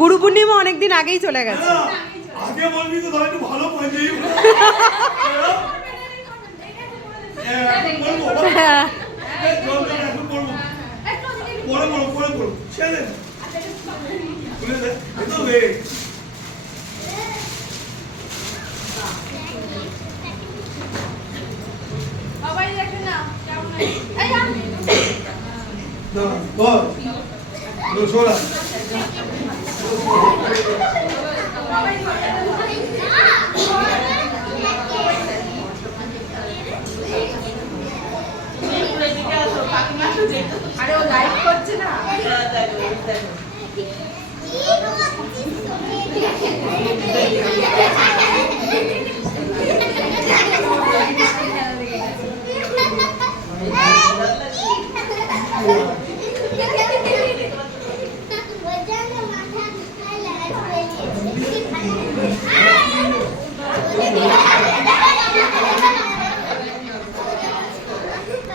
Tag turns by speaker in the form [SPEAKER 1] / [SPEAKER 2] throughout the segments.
[SPEAKER 1] গুরু পূর্ণিমা
[SPEAKER 2] অনেকদিন আগেই চলে গেছে
[SPEAKER 3] আগে বলবি তো তাহলে একটু ভালো
[SPEAKER 2] হ্যাঁ
[SPEAKER 3] এই জলটা এখন বলব
[SPEAKER 1] একটু ওদিকে
[SPEAKER 3] পরে পড়ো পরে পড়ো ছেড়ে খুলে দে।
[SPEAKER 1] দেখে না কেমন আছে? এই আমি
[SPEAKER 3] না বল লো
[SPEAKER 1] আরে ও লাইভ করছে না?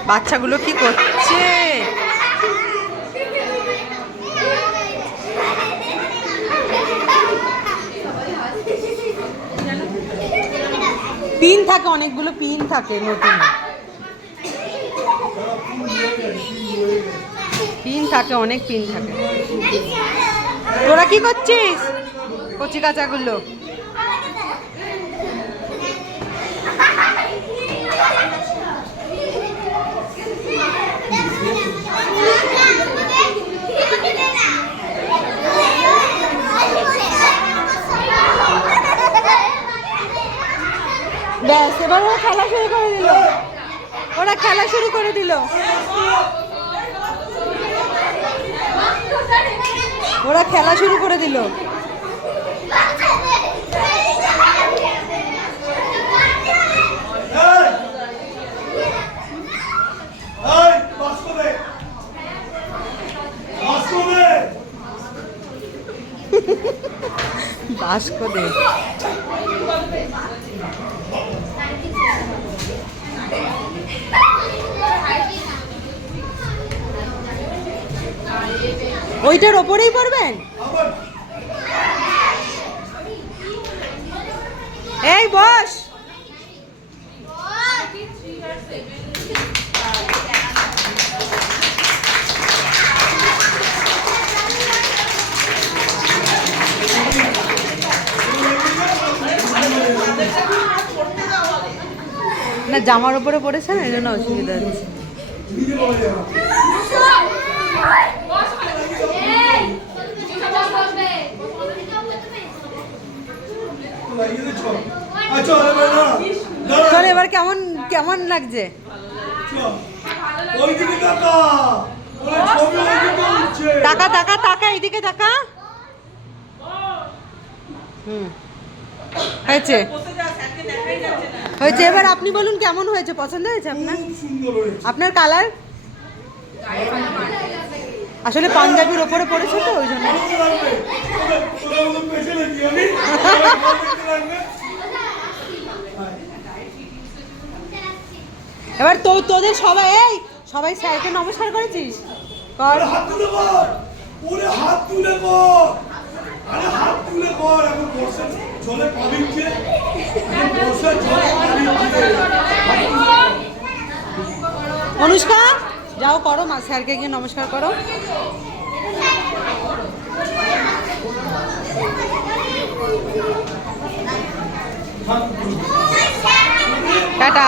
[SPEAKER 2] বাচ্চাগুলো কি করছে? পিন থাকে, অনেকগুলো পিন থাকে নতুন। পিন থাকে, অনেক পিন থাকে। তোরা কি করছিস? কচি কাচাগুলো ব্যাস এবার ওরা খেলা শুরু করে দিল। ওরা খেলা শুরু করে দিল। ওরা খেলা শুরু করে দিল।
[SPEAKER 3] এই এই
[SPEAKER 2] ওইটার ওপরেই পড়বেন? এই বস। না জামার উপরে পড়েছে না এই জন্য অসুবিধা হচ্ছে। এবার কেমন কেমন লাগছে? টাকা টাকা টাকা, এইদিকে টাকা। হয়েছে। হয়েছে। এবার আপনি বলুন কেমন হয়েছে? পছন্দ হয়েছে আপনার? আপনার কালার আসলে পাঞ্জাবির ওপরে পড়েছে তো, ওই জন্য। এবার তো তোদের সবাই, এই, সবাই স্যারকে নমস্কার করেছিস? কর।
[SPEAKER 3] হাত তুলে কর ওরে হাত তুলে কর আরে হাত তুলে কর এখন বর্ষা জলে পা দিচ্ছে বর্ষার জলে পা।
[SPEAKER 2] অনুষ্কা? যাও করো মা স্যারকে গিয়ে নমস্কার করো। টাটা।